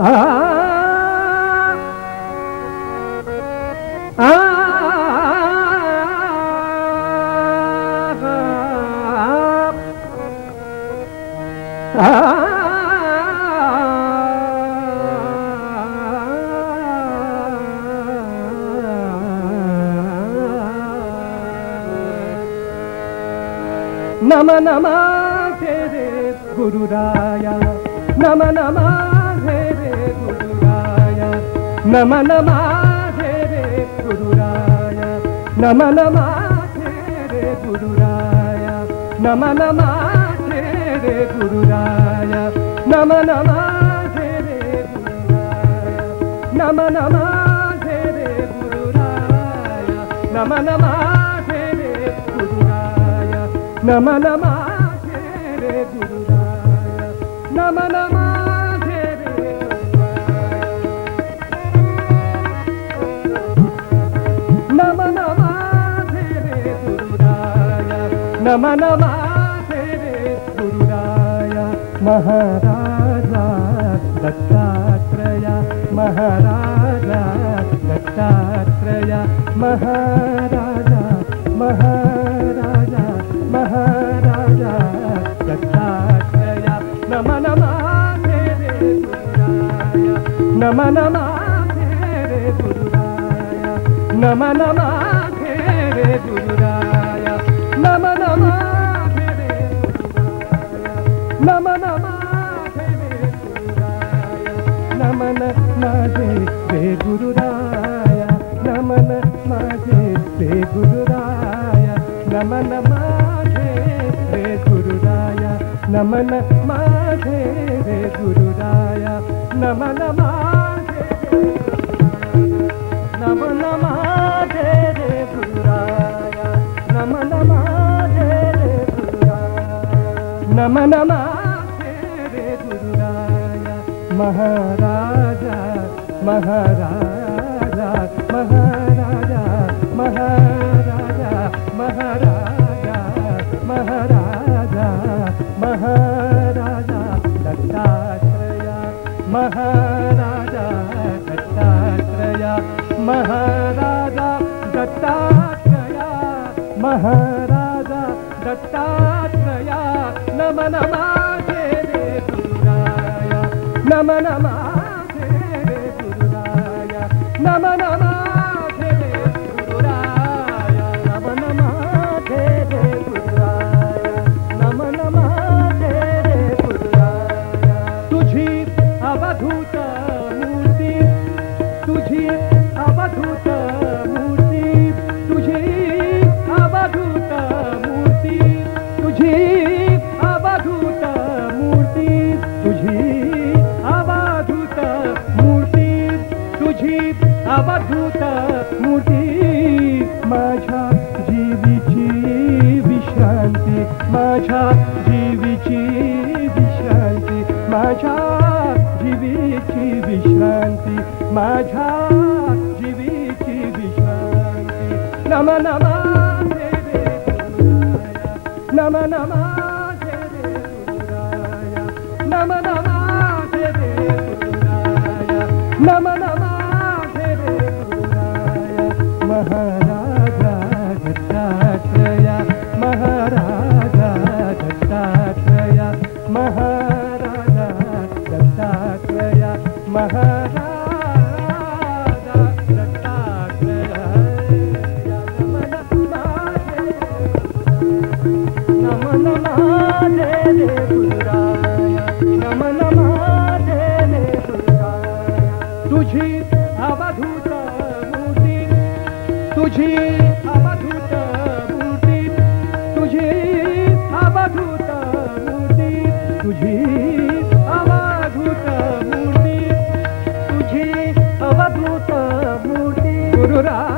नम नमा रे गुरुराया नम नमा रे गुरुराया नम नमा रे गुरुराया नम नमा रे गुरुराया नम नमा रे गुरुराया नम नमा रे गुरुराया नम नमा रे गुरुराया नम नमा नम नमा रे गुरुराया नम नमा रे नम नमा रे गुरुराया नम नमा रे गुरुराया महाराजा दत्तात्रेय महाराजा दत्तात्रेय महाराजा महाराजा महाराजा दत्तात्रेय नम नमा रे गुरुराया नम नमा रे गुरुराया नम नमा रे गुरुराया नम नमा रे गुरुराया नम नमा रे गुरुराया नमन माझे रे गुरुराया नमन माझे रे गुरुराया नमन माझे रे गुरुराया नमन माझे रे गुरुराया नमन माझे नमन माझे रे गुरुराया नमन माझे रे गुरुराया नमन माझे रे गुरुराया महाराजा महाराजा महाराजा महाराजा महाराजा महाराजा महाराजा दत्तात्रेय महाराजा दत्तात्रेय महाराजा दत्तात्रेय महाराजा दत्तात्रेय नम नमा रे गुरुराया नम नमा रे गुरुराया नम नमा रे गुरुराया नम नमा रे गुरुराया नम नमा रे गुरुराया तुझी अवधूत मूर्ती तुझी अवधूत मूर्ती तुझी अवधूत मूर्ती तुझी अवधूत मूर्ती तुझी अवधूत मूर्ती तुझी अवधूत मूर्ती माझ्या जीवीची विश्रांती माझ्या जीवीची विश्रांती माझ्या जीवीची विश्रांती माझ्या जीवीची विश्रांती नम नमा रे गुरुराया नम नमा रे गुरुराया नम नमा रे गुरुराया नम नमा रे गुरुराया महाराजा दत्तात्रेय महाराजा दत्तात्रेय महाराजा दत्तात्रेय महाराजा दत्तात्रेय नम नमा रे गुरुराया नम नमा रे गुरुराया तुझी अवधूत मूर्ती तुझी अवधूत मूर्ती तुझी अवधूत मूर्ती तुझी अवधूत मूर्ती तुझी अवधूत मूर्ती गुरुराया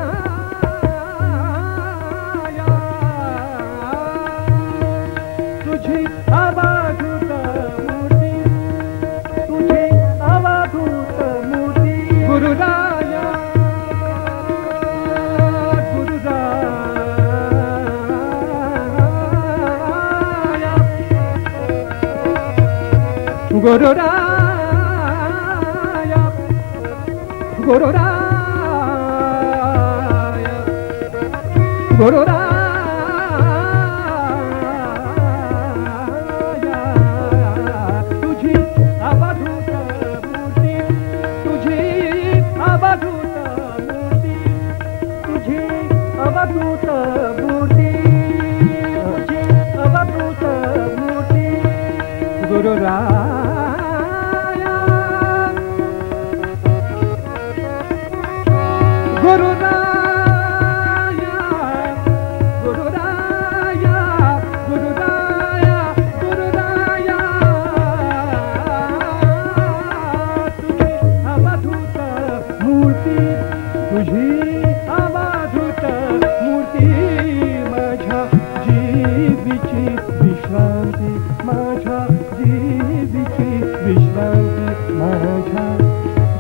तुझी अवधूत मूर्ती तुझी अवधूत मूर्ती गुरुराया गुरुराया गुरुराय गुरुराय तुझी अवधूत मूर्ती तुझी अवधूत मूर्ती तुझी अवधूत मूर्ती तुझी अवधूत मूर्ती गुरुराय गुरुराय गुरुराय गुरुराय गुरुराय तुझी अवधूत मूर्ती तुझी अवधूत मूर्ती माझ्या जीवीची विश्रांती माझ्या जीवीची विश्रांती माझ्या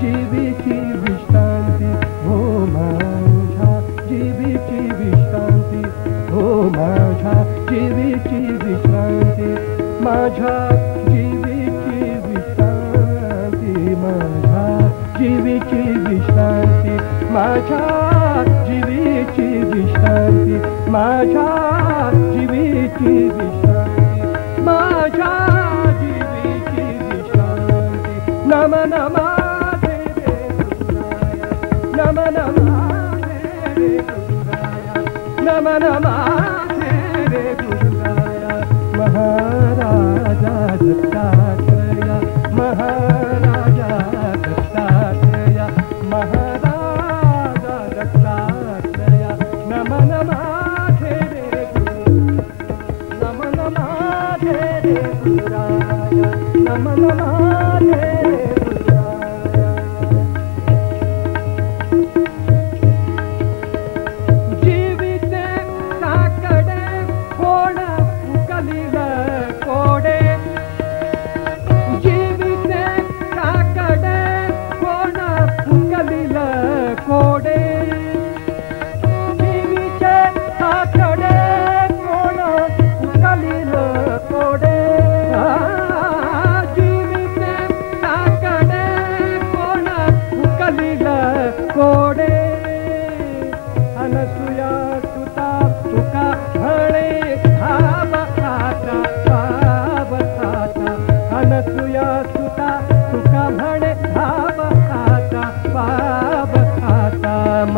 जीवीची विश्रांती हो माझ्या जीवीची विश्रांती हो माझ्या जीवीची विश्रांती माझ्या जीवीची विश्रांती माझ्या जीवीची विश्रांती माझ्या जीवीची विश्रांती माझ्या जीवीची विश्रांती माझ्या जीवीची विश्रांती नम नमा नम रे गुरुराय नम रे गुरुराय महाराजा दत्तात्रेय महाराजा दत्तात्रेय महाराजा दत्तात्रेय नम रे गुरुराय रे गुरुराय नम रे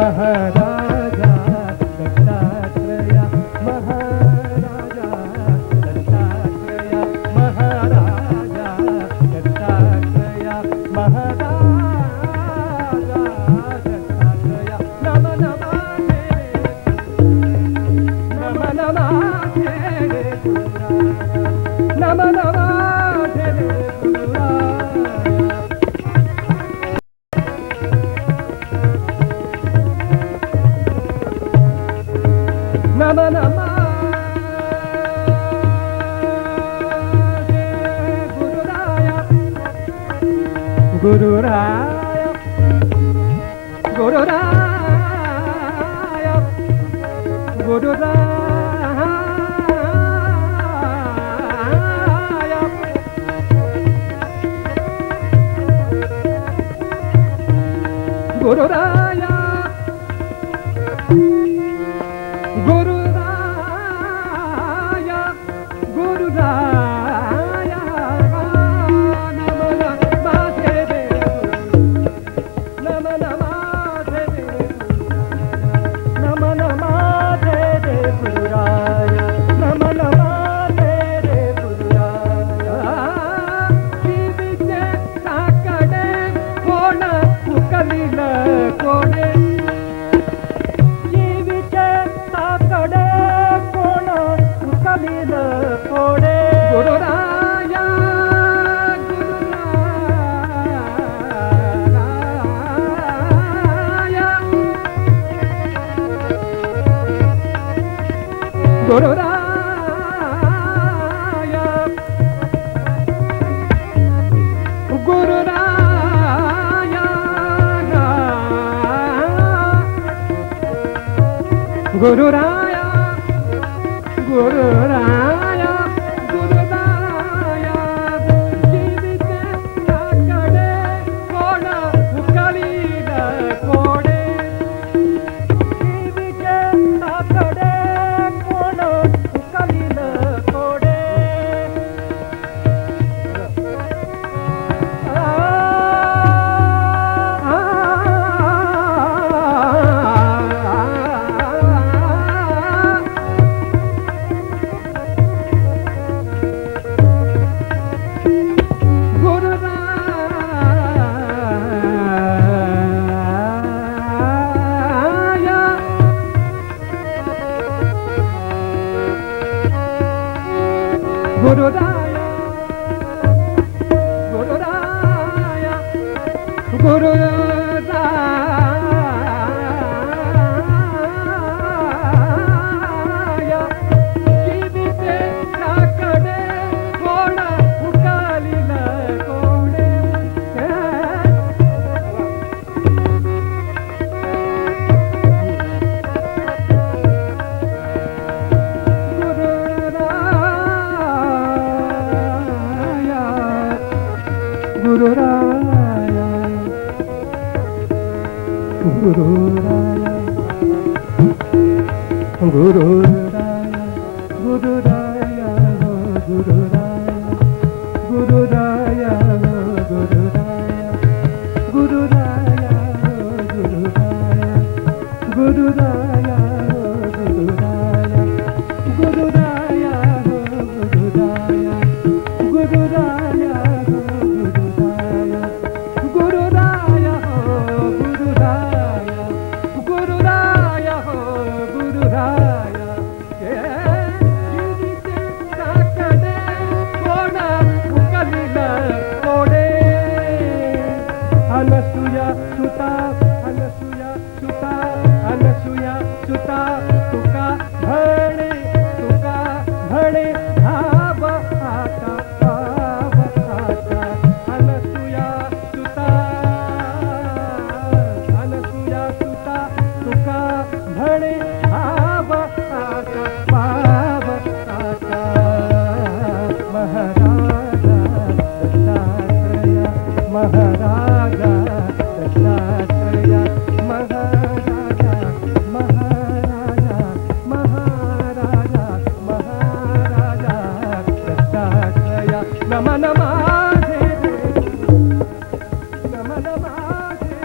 महाराजा दत्तात्रेय महाराजा दत्तात्रेय महाराजा दत्तात्रेय महाराजा दत्तात्रेय नम रे गुरुराय नम रे नम गुरुराय गुरुराय गुरुराय गुरुराय गुरुराया गुरुराया गुरुराया जीविते कडे कोण उकलील Guru Raya, Guru Raya, Guru Raya, जीविते काकडे कोण उकालिल कोणे Guru Raya, Guru Raya, Guru Raya, Guru Raya, Guru Raya, Guru Raya, Guru Raya, Guru Raya, Guru Raya, Guru Raya, Guru Raya, Guru Raya, Guru Raya, Guru Raya, Guru Raya, Guru Raya, Guru Raya, Guru Raya, जीविते काकडे कोण उकलिल कोडे अनसुया सुता अनसुया सुता अनसुया सुता तुका भणे भाव आता अनसुया सुता तुका भणे भाव आता पाव आता महाराजा दत्तात्रेय महाराजा दत्तात्रेय महाराजा महाराजा महाराजा महाराजा दत्तात्रेय नम नमाधे नम नमाधे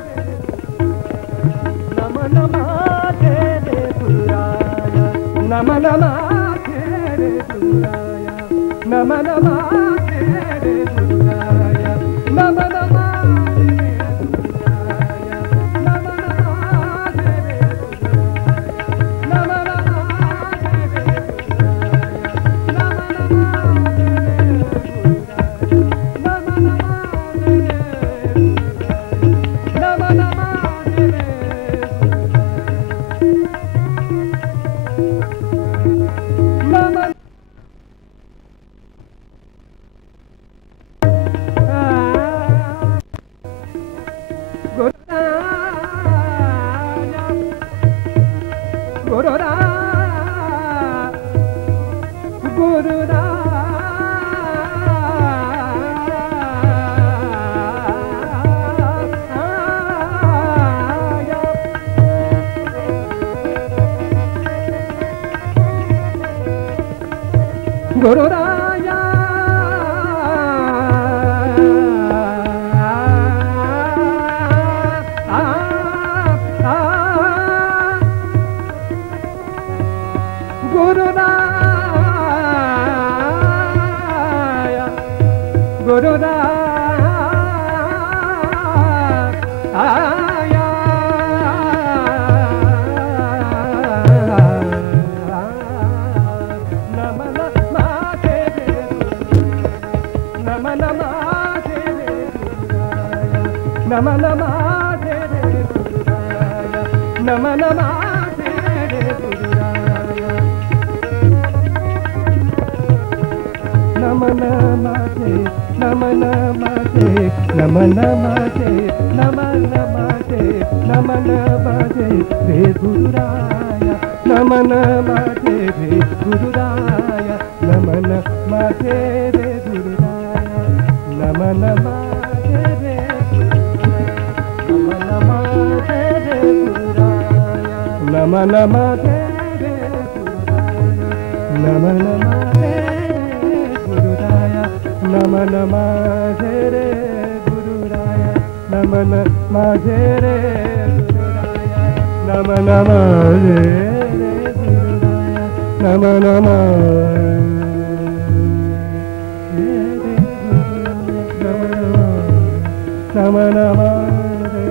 नम नमाधे रे गुरुराया नम नमाधे रे गुरुराया नम नमाधे रे गुरुराया नम नमाधे रे गुरुराया नम नमाधे रे गुरुराया नम नमाधे रे गुरुराया नम नमाधे रे गुरुराया नम नमाधे रे गुरुराया नम नमाधे रे नम Guru Raya, Guru Raya, Guru Raya, Guru Raya, Guru Raya, Nama Namaste Nama Namaste Nama Namaste Nama Namaste Nama Namaste Nama Namaste Nama Namaste Nama Namaste Nama Namaste Re Guru Raya Nama Namaste Re Guru Raya Nama Namaste Re Guru Raya Nama Namaste Re Nama Namaste Re Guru Raya Nama Namaste Re Guru Raya Nama Namaste Guru Raya Nama Namaste Re Guru Raya Nama Namaste Re Guru Raya Nama Namaste Re Guru Raya Nama Namaste Nama Namaste Nama Namaste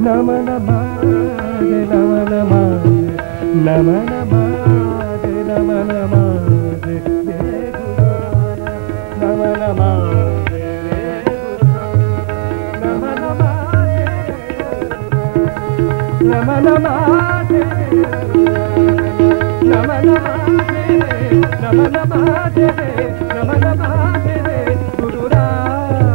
Nama Namaste Nama Namaste Nama Namaste Nama Namaste नमन माझे रे नमन माझे रे गुरुराया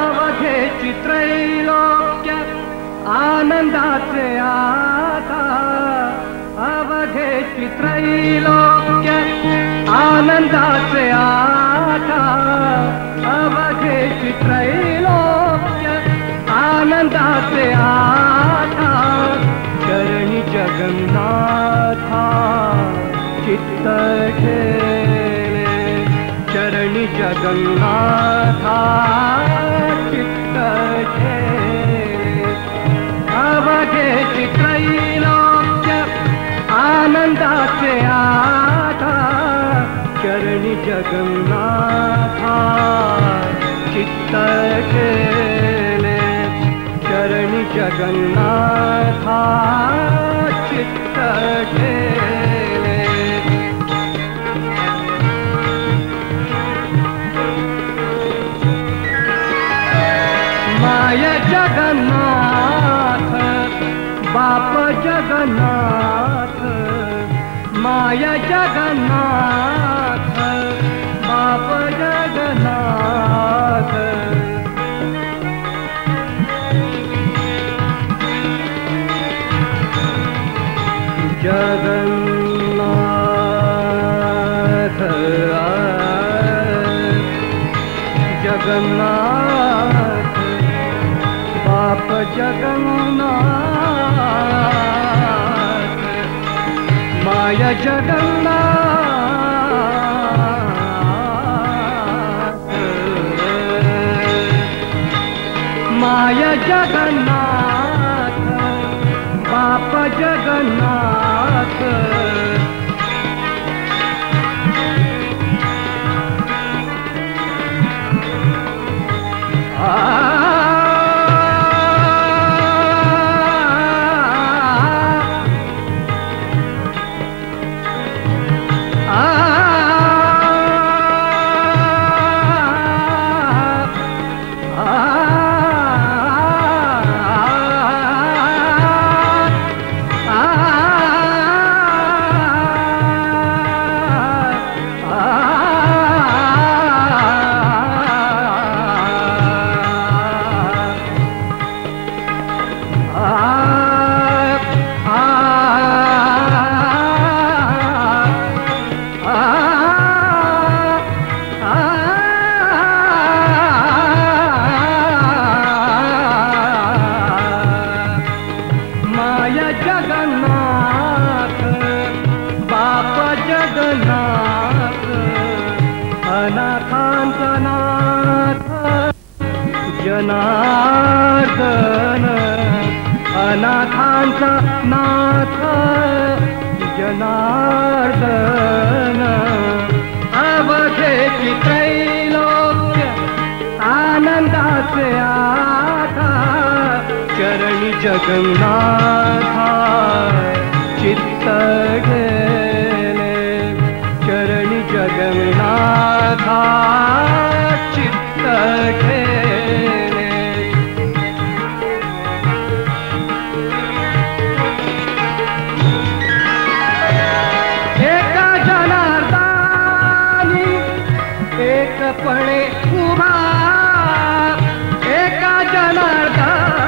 अवघेची त्रैलोक्य आनंदाचे आता अवघेची त्रैलोक्य आनंदाचे आता अवघेची त्रैलोक्य आनंदाचे आता चरणी जगन्नाथा चित्त खेळे चरणी जगन्नाथा चित्त खेळे अवघेची त्रैलोक्य आनंदाचे आता चरणी जगन्नाथा चित्त खेळे चरणी जगन्नाथा चित्त खेळे माय जगन्नाथ बाप जगन्नाथ माय जगन्नाथ बाप जगन्नाथ जगन्नाथ जगन्नाथ बाप जगन्नाथ माय जगन्नाथ माय जगन्नाथ बाप जगन्नाथ जगन्नाथ बाप जगन्नाथ अनाथांचा नाथ जनार्दन अनाथांचा नाथ जनार्दन अवघेची त्रैलोक्य आनंदाचे आता चरणी जगन्नाथा चित्त गेले चरणी जगन्नाथा चित्त गेले एका जनार्दनी एकपणे उभा एका जनार्दनी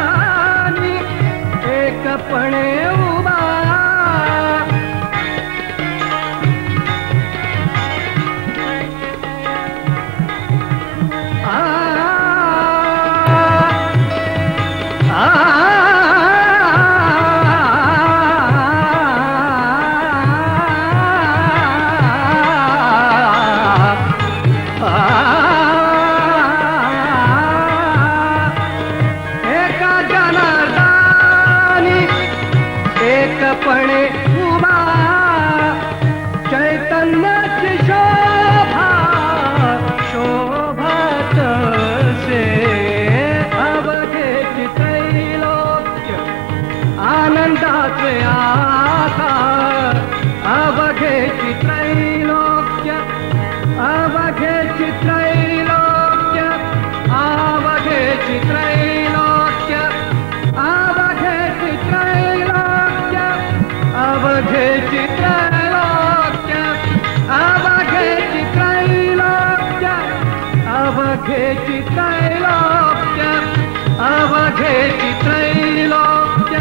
एकपणे उभा एकपणे उभा चैतन्याची शोभा शोभा अवघेची त्रैलोक्य अवघेची त्रैलोक्य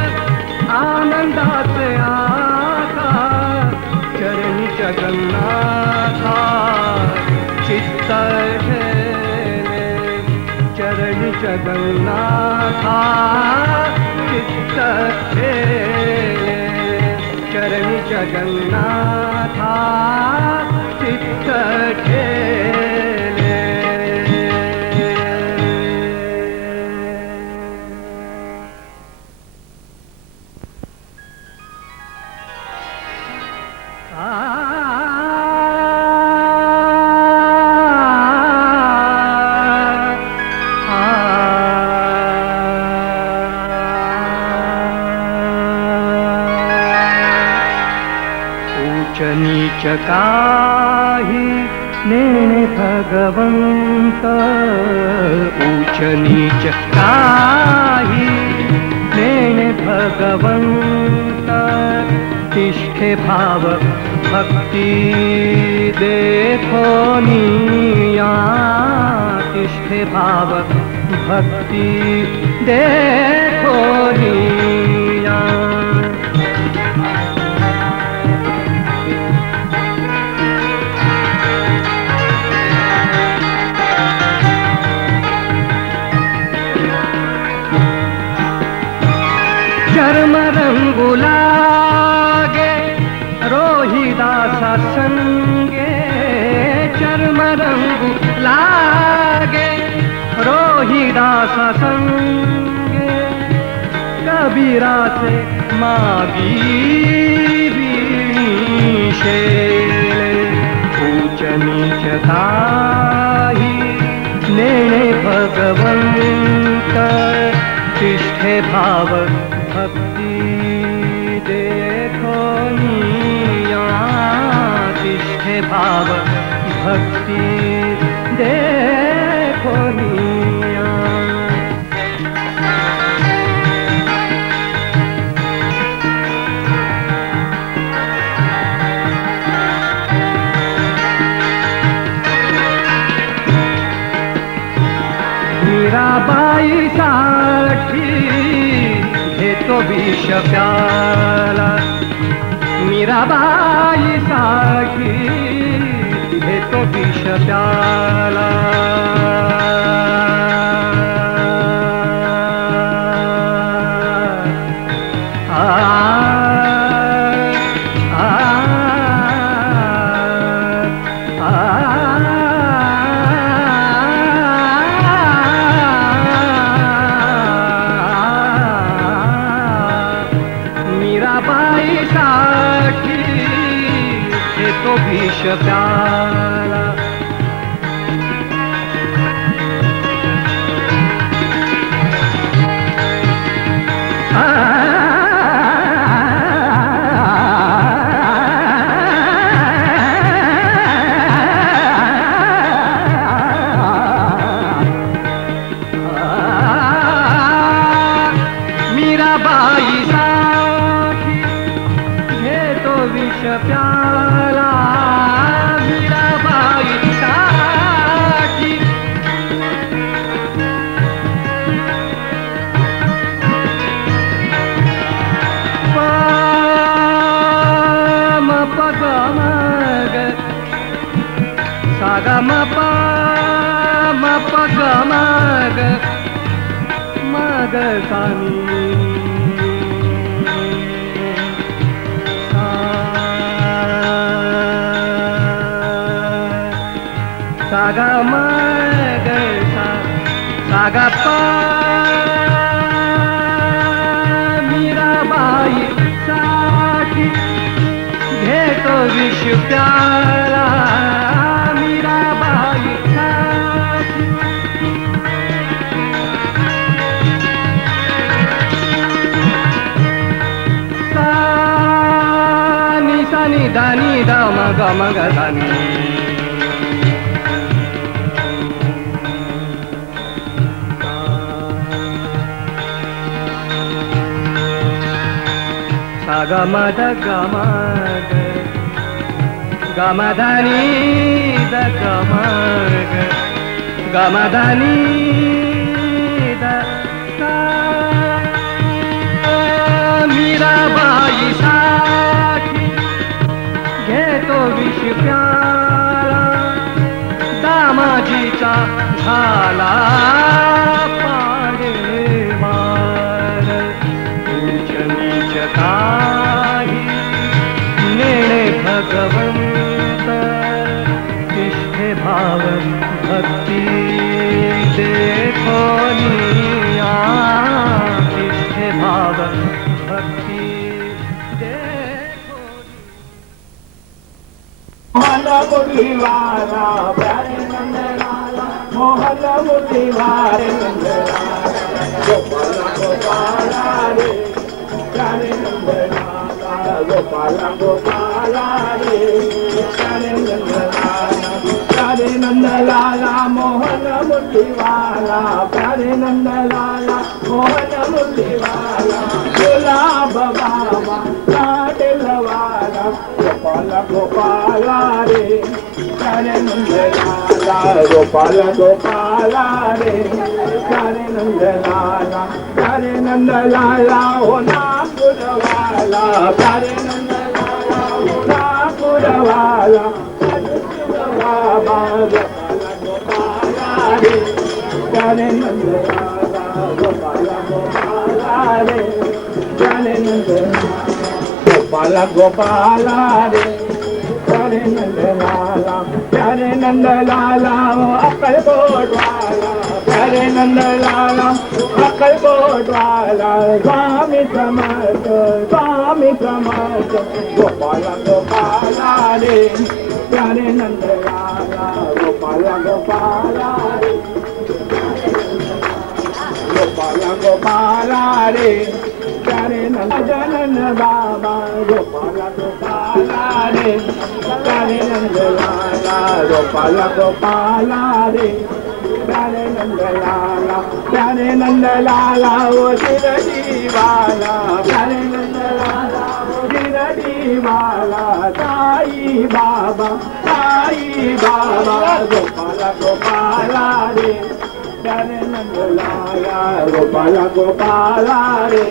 आनंदाचे आकार चरणी जगन्नाथा चित्त ठेले चरणी जगन्नाथा चित्त ठेले चरणी जगन्नाथा चित्त ठेले नीच काही नेणे भगवंत ऊच नीच काही नेणे भगवंत तिष्ठे भाव भक्ती देखो निया तिष्ठे भाव भक्ती देखो निया चर्म रंगु लागे रोहिदासा संगे चर्म रंगु लागे रोहिदासा संगे कबीरा से मागी बीणी शेले ऊच नीच काही नेणे भगवंत तिष्ठे भाव भक्ति देखो निया तिष्ठे भाव भक्ति देखो निया मीराबाई साठी तो विष प्याला मीराबाई साठी हे तो विष प्याला तो विष प्याला मीराबाई साठी घे तो विष प्याला सागा मप मप ग मग मग सानी सागा मग सागा प मीराबाई साठी घेतो विष प्याला दानी दा मग मग दानी सा ग म द ग म ग म ध नि द ग म ग गमदनी मीराबाई साठी घेतो विष प्याला दामाजीचा झाला पाडे मार उंच नीच काही नेणे भगवंत तिष्ठे भाव भक्ती देखो निया तिष्ठे भाव भक्ती देखो मोहन मुरलीवाला प्यारे नंदलाला मोहन मुरलीवाले नंदलाला गोपाला गोपाला रे प्यारे नंदलाला गोपाला गोपाला रे प्यारे नंदलाला मोहन मुरलीवाला प्यारे नंदलाला मोहन मुरलीवाला गुलाब बाबा लाडलवाला गोपाला गोपाला रे प्यारे नंदलाला गोपाला गोपाला रे प्यारे नंदलाला हो नागपुरवाला प्यारे नंदलाला हो नागपुरवाला बाबा गोपाला गोपाला रे प्यारे नंदलाला गोपाला गोपाला रे प्यारे नंदलाला गोपाला गोपाला रे प्यारे नंदलाला अक्कलकोट वाला प्यारे नंदलाला अक्कलकोट वाला स्वामी समर्थ गोपाला गोपाला रे प्यारे नंदलाला गोपाला गोपाला रे गोपाला गोपाला रे प्यारे नंदन बाबा गोपाला गोपाला रे प्यारे नंदलाला गोपाला गोपाला रे प्यारे नंदलाला ओ शिरडीवाला प्यारे नंदलाला शिरडीवाला साई बाबा गोपाला गोपाला रे प्यारे नंदलाला गोपाला गोपाला रे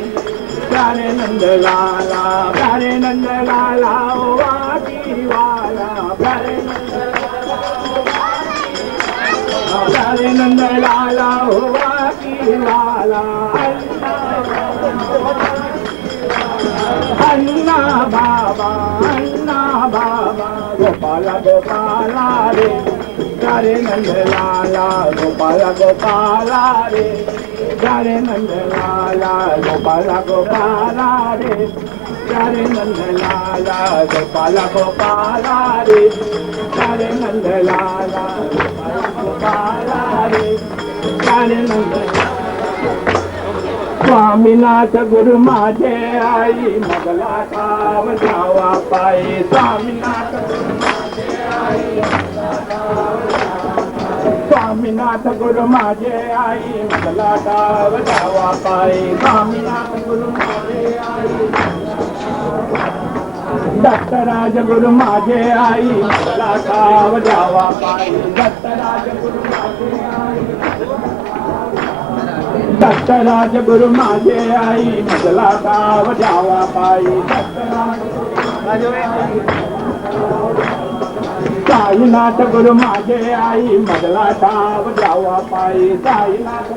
प्यारे नंदलाला ओ वाटीवाला प्यारे नंदलाला ओ वाटीवाला अन्ना बाबा गोपाला गोपाला रे प्यारे नंदलाला गोपाला गोपाला रे प्यारे नंदलाला गोपाला गोपाला रे प्यारे नंदलाला गोपाला गोपाला रे प्यारे नंदलाला गोपाला गोपाला रे प्यारे नंदलाला स्वामीनाथ गुरु माझे आई मगला ठाव जावा पायी स्वामीनाथ गुरु माझे आई स्वामीनाथ गुरु माझे आई मगला ठाव जावा पायी स्वामीनाथ गुरु माझे आई दत्तराज गुरु माझे आई मगला ठाव जावा पायी दत्तराज गुरु माझे आई दत्तराज गुरु माझे आई मजला ठाव जावा पायी साईनाथ गुरु माझे आई मजला ठाव जावा पायी साईनाथ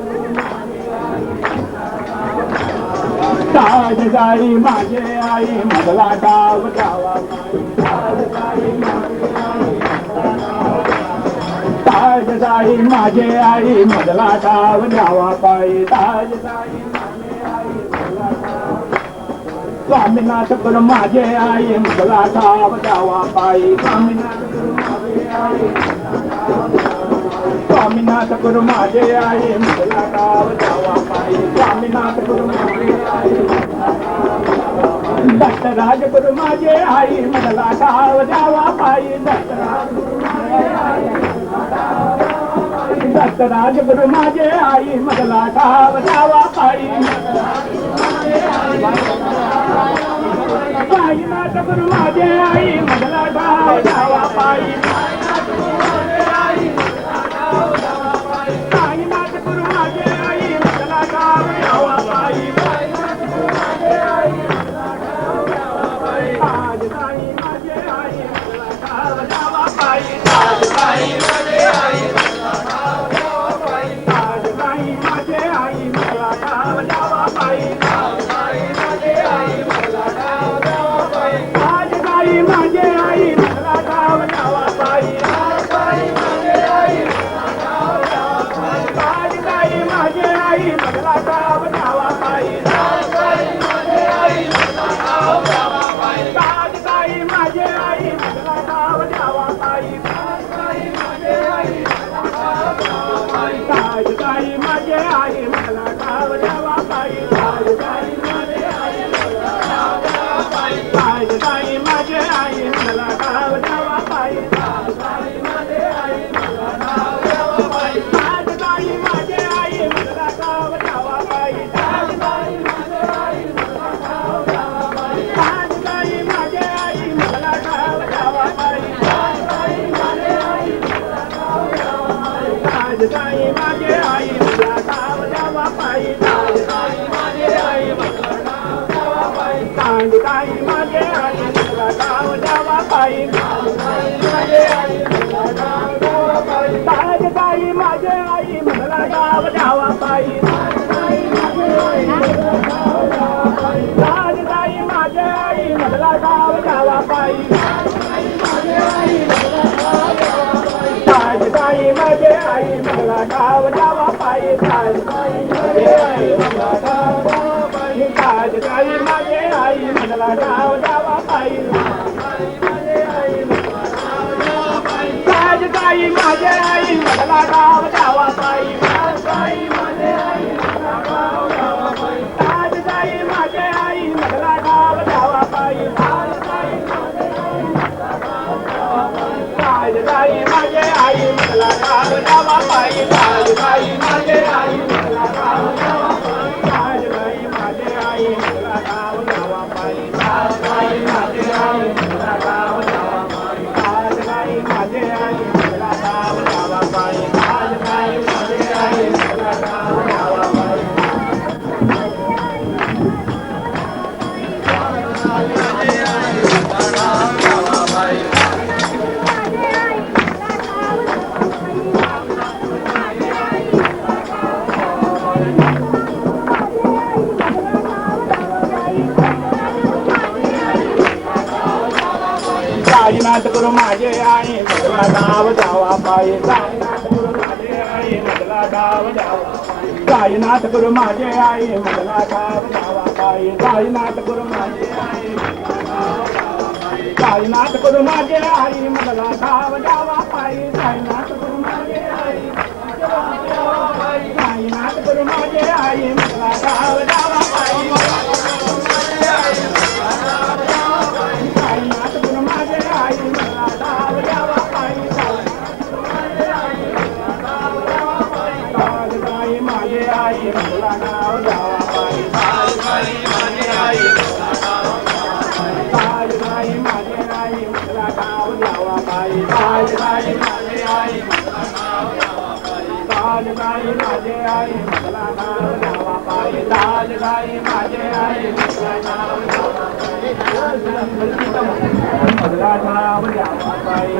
ताज साई माझे आई मजला ठाव जावा ताज साई माझे आई मजला ठाव जावा पायी ताज साई स्वामीनाथ गुरु माझे आई मजला ठाव जावा पायी स्वामीनाथ गुरु माझे आई मजला ठाव जावा पायी स्वामीनाथ गुरु माझे आई दत्तराज गुरु माझे आई मजला ठाव जावा पायी दत्तराज गुरु माझे आई मजला ठाव जावा पायी साईनाथ गुरु माझे आई मजला ठाव जावा पायी ताई माझे आई मला गाव द्यावा पायी ताई माझे आई मला गाव द्यावा पायी ताई माझे आई मला गाव द्यावा पायी ताई माझे आई मला गाव द्यावा पायी ताई माझे आई मला गाव द्यावा पायी ताई माझे आई मला गाव द्यावा पायी ताई माझे आई मला गाव द्यावा पायी ताई माझे आई मला गाव द्यावा पायी ताई माझे आई मला गाव द्यावा पायी ताई माझे आई मला गाव द्यावा पायी ताई माझे आई मला गाव द्यावा पायी ताई माझे आई मला गाव द्यावा पायी ताई माझे आई मला गाव द्यावा पायी ताई माझे आई मला गाव द्यावा पायी ताई माझे आई मला गाव द्यावा पायी ताई माझे आई मला गाव द्यावा पायी ताई माझे आई मला गाव द्यावा पायी ताई माझे आई मला गाव द्यावा पायी ताई माझे आई मला गाव द्यावा पायी साईनाथ गुरु माझे आई मला गाव द्यावा पायी साईनाथ गुरु माझे आई मला गाव द्यावा साईनाथ गुरु माझे आई मला गाव द्यावा पायी साईनाथ गुरु माझे आई साईनाथ गुरु माझे आई मला गाव द्यावा पायी साईनाथ गुरु माझे आई साईनाथ गुरु माझे आई मला गाव द्यावा पायी साईनाथ गुरु माझे आई मला गाव द्यावा पायी ताई माझे आई मला गाव द्यावा पायी ताई माझे आई ताई माझे आई मला गाव द्यावा पायी ताई माझे आई ताई माझे आई मला गाव द्यावा पायी ताई माझे आई मला गाव द्यावा पायी मला गाव द्यावा पायी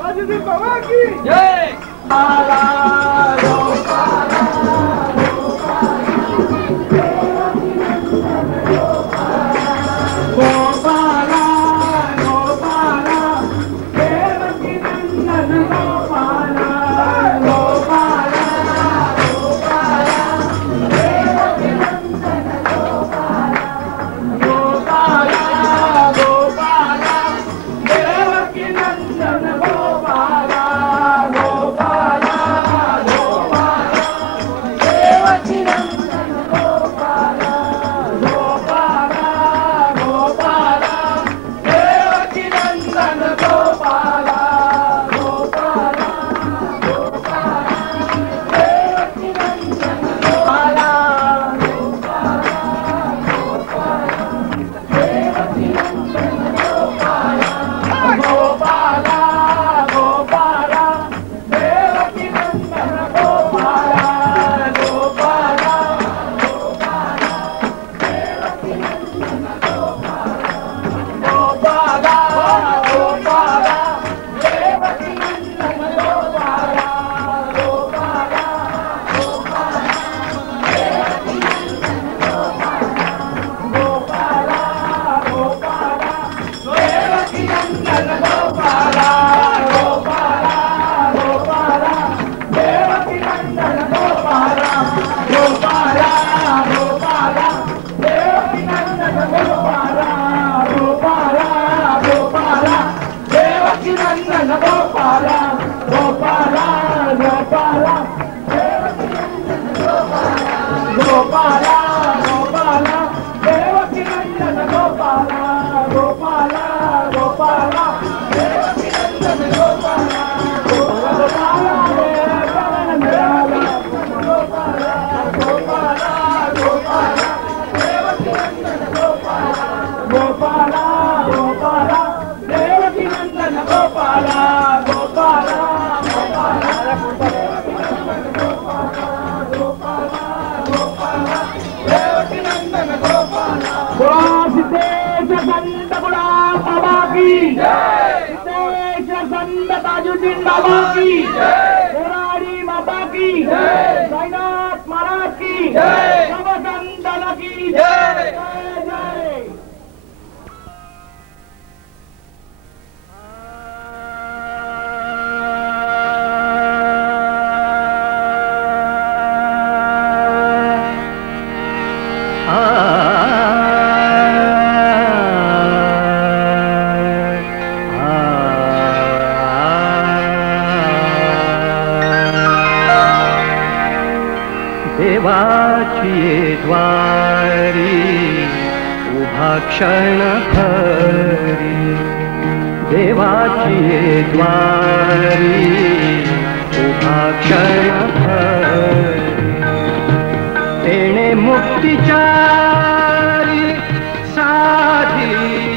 राजूजी बाबा की जय. गोपाला गोपाला देवकी नंदन गोपाला गोपाला गोपाला देवकी नंदन गोपाला गोपाला गोपाला देवकी नंदन गोपाला गोपाला गोपाला देवकी नंदन गोपाला गोपाला गोपाला देवकी नंदन गोपाला गोपाला देवकी नंदन गोपाला गोपाला गोपाला देवकी नंदन गोपाला गोपाला गोपाला गोपाला देवकी नंदन गोपाला गोपाला गोपाला गोपाला देवकी नंदन गोपाला गोपाला गोपाला देवकी नंदन गोपाला गोपाला गोपाला देवकी नंदन गोपाला गोपाला गोपाला देवकी नंदन गोपाला गोपाला गोपाला गोपाला गोपाला देवकी नंदन गोपाला गोपाला गोपाला देवकी नंदन गोपाला गोपाला गोपाला गोपाला गोपाला देवकी नंदन गोपाला गोपाला गोपाला देवकी नंदन गोपाला गोपाला देवकी नंदन गोपाला सिद्धेश संत गुलाब बाबा की सिद्धेश संत ताजुद्दीन बाबा की मुरारी बाबा की साईनाथ महाराज की सब संतन की जय जय. देवाची द्वारी उभा क्षण भरी देवाची द्वारी उभा क्षण भरी तेणे मुक्तिचारी साधी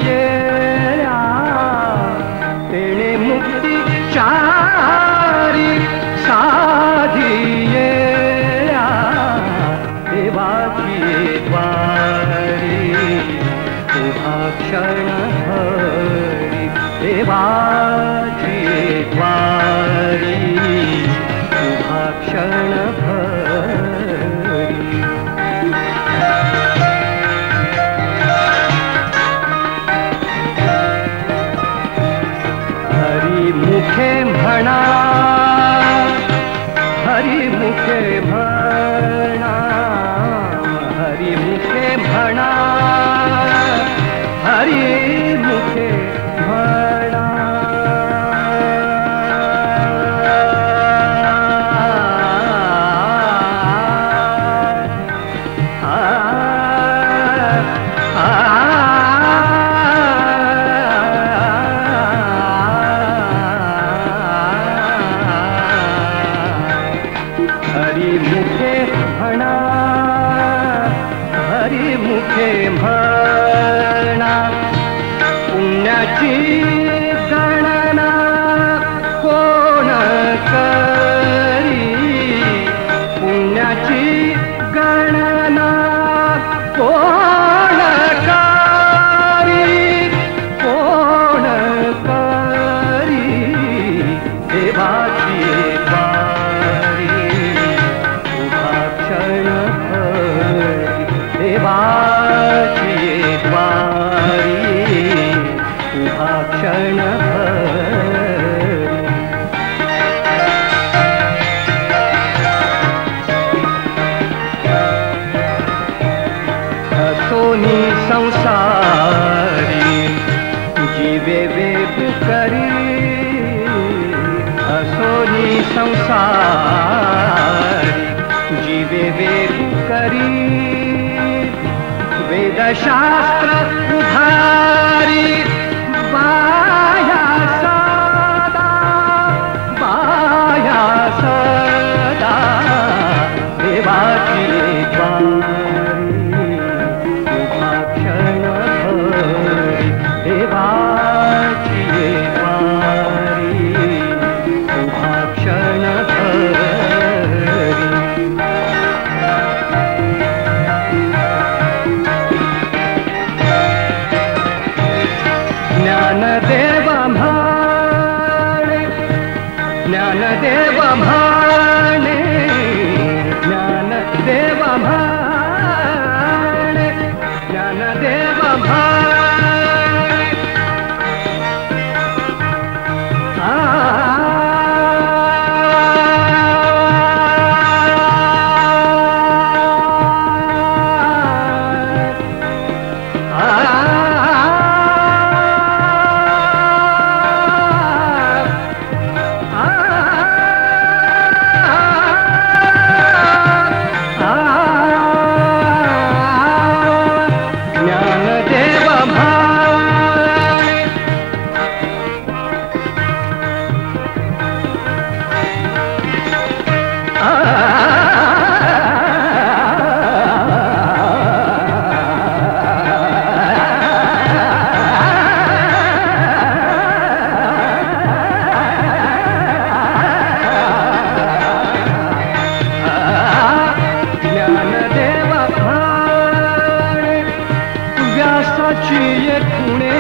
येण्या तेणे मुक्तिचारी साधी येण्या देवाची द्वारी उभा क्षण भरी देवाची द्वारी उभा क्षण भरी हरी मुखे म्हणा संसारी जीवे वेद करी वेदशास्त्र उभारी बाया सदा देवाची द्वारी उभा क्षण भरी देवाची द्वारी उभा क्षण भरी ज्ञानदेव म्हणे ज्ञानदेव म्हणे ज्ञानदेव म्हणे व्यासाची खुणे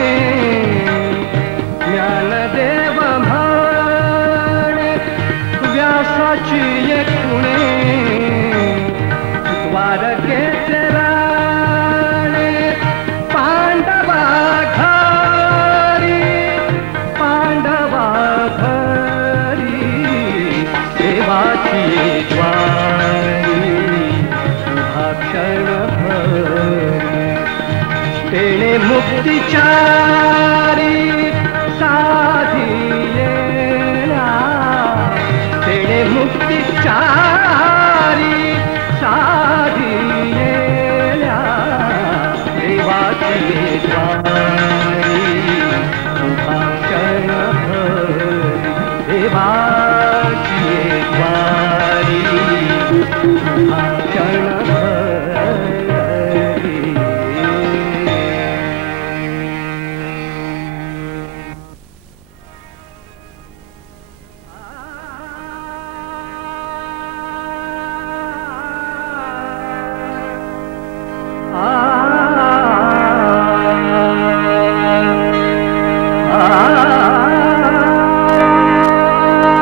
ज्ञानदेव म्हणे व्यासाची खुणे द्वारकेचे राणे पांडवा घरी देवाची द्वारी उभा क्षण भरी तेणे मुक्तिचारी साधियेला तेणे मुक्तिचारी साधियेला देवाची द्वारी उभा क्षण भरी देवाची द्वारी उभा क्षण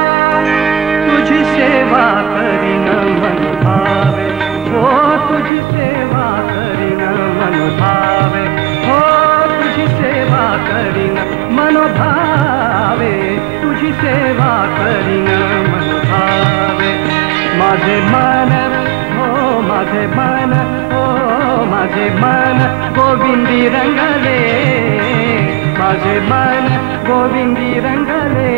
तुझी सेवा करीन मन भावे हो तुझी सेवा करीन मन भावे हो तुझी सेवा करीन मन भावे तुझी सेवा करीन मन भावे माझे मन हो माझे मन हो माझे मन गोविंदी रंगले माझे मन गोविंदी रंगले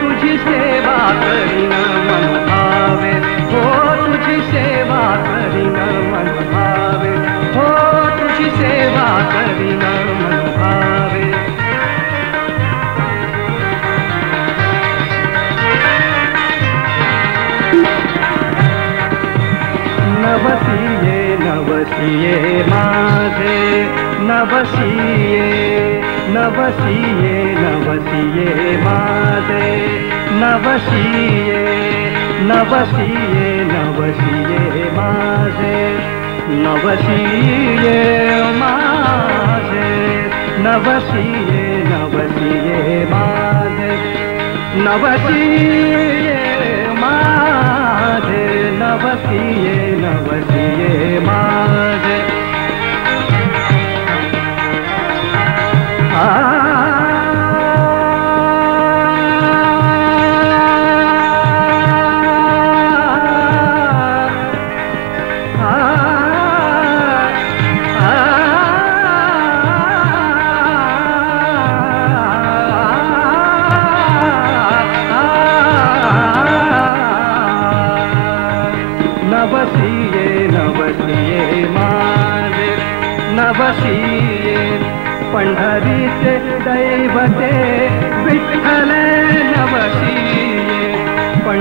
तुझी सेवा करीन मन भावे हो तुझी सेवा करीन मन भावे हो तुझी सेवा करीन मन भावे नवसिये नवसिये माझे नवसिये नवसिये नवसिये माझे नवसिये नवसिये नवसिये माझे नवसिये माझे नवसिये नवसिये माझे नवसिये माझे नवसिये नवसिये माझे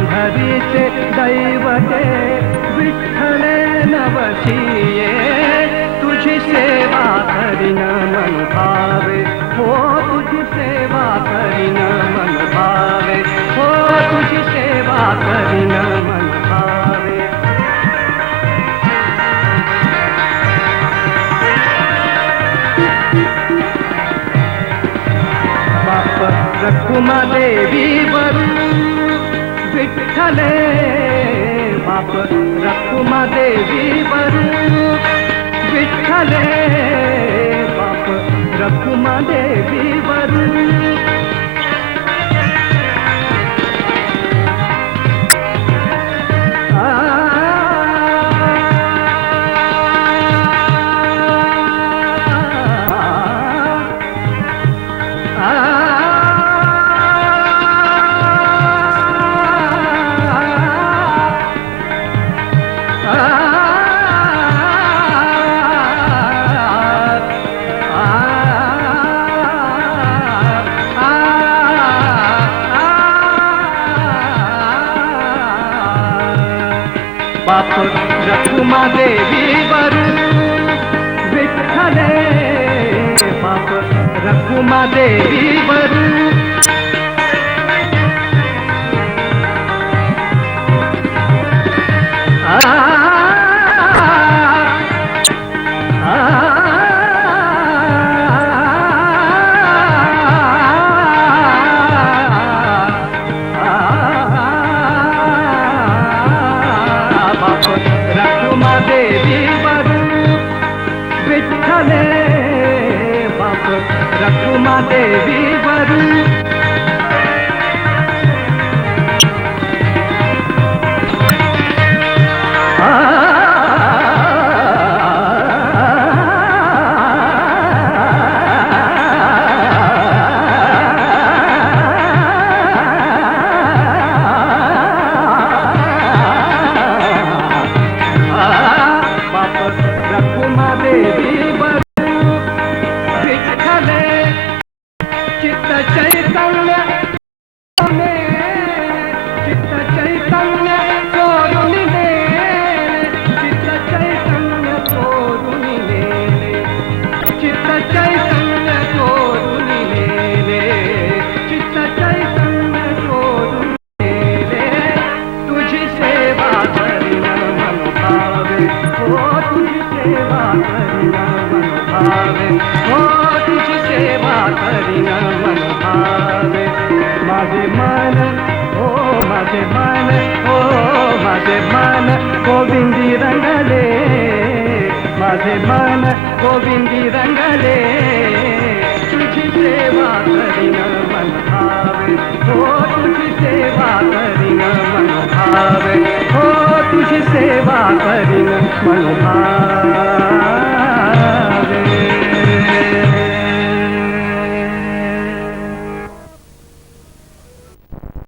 पंढरीचे दैवते विठ्ठले नवशिये तुझी सेवा करीन मन भावे हो तुझी सेवा करीन मन भावे हो तुझी सेवा करीन मन भावे बाप रखुमा देवी वरू विठ्ठले बाप रखुमा देवी वरू विठ्ठले बाप रखुमा देवी वरू बाप रखुमा देवी वरू विठ्ठले बाप रखुमा देवी वरू विठ्ठले बाप रखुमा देवी वरू चित्त चैतन्य चोरुन ले चित्त चैतन्य चोरुन ले चित्त चैतन्य चोरुन ले चित्त चैतन्य चोरुन ले तुझी सेवा करीन मन भावे हो तुझी सेवा करीन मन भावे हो तुझी सेवा करीन मन भावे माझे मन हो माझे मन हो माझे मन गोविंदी रंगले माझे मन गोविंदी रंगले तुझी सेवा करीन मन भावे हो तुझी सेवा करीन मन भावे हो तुझी सेवा करीन मन भावे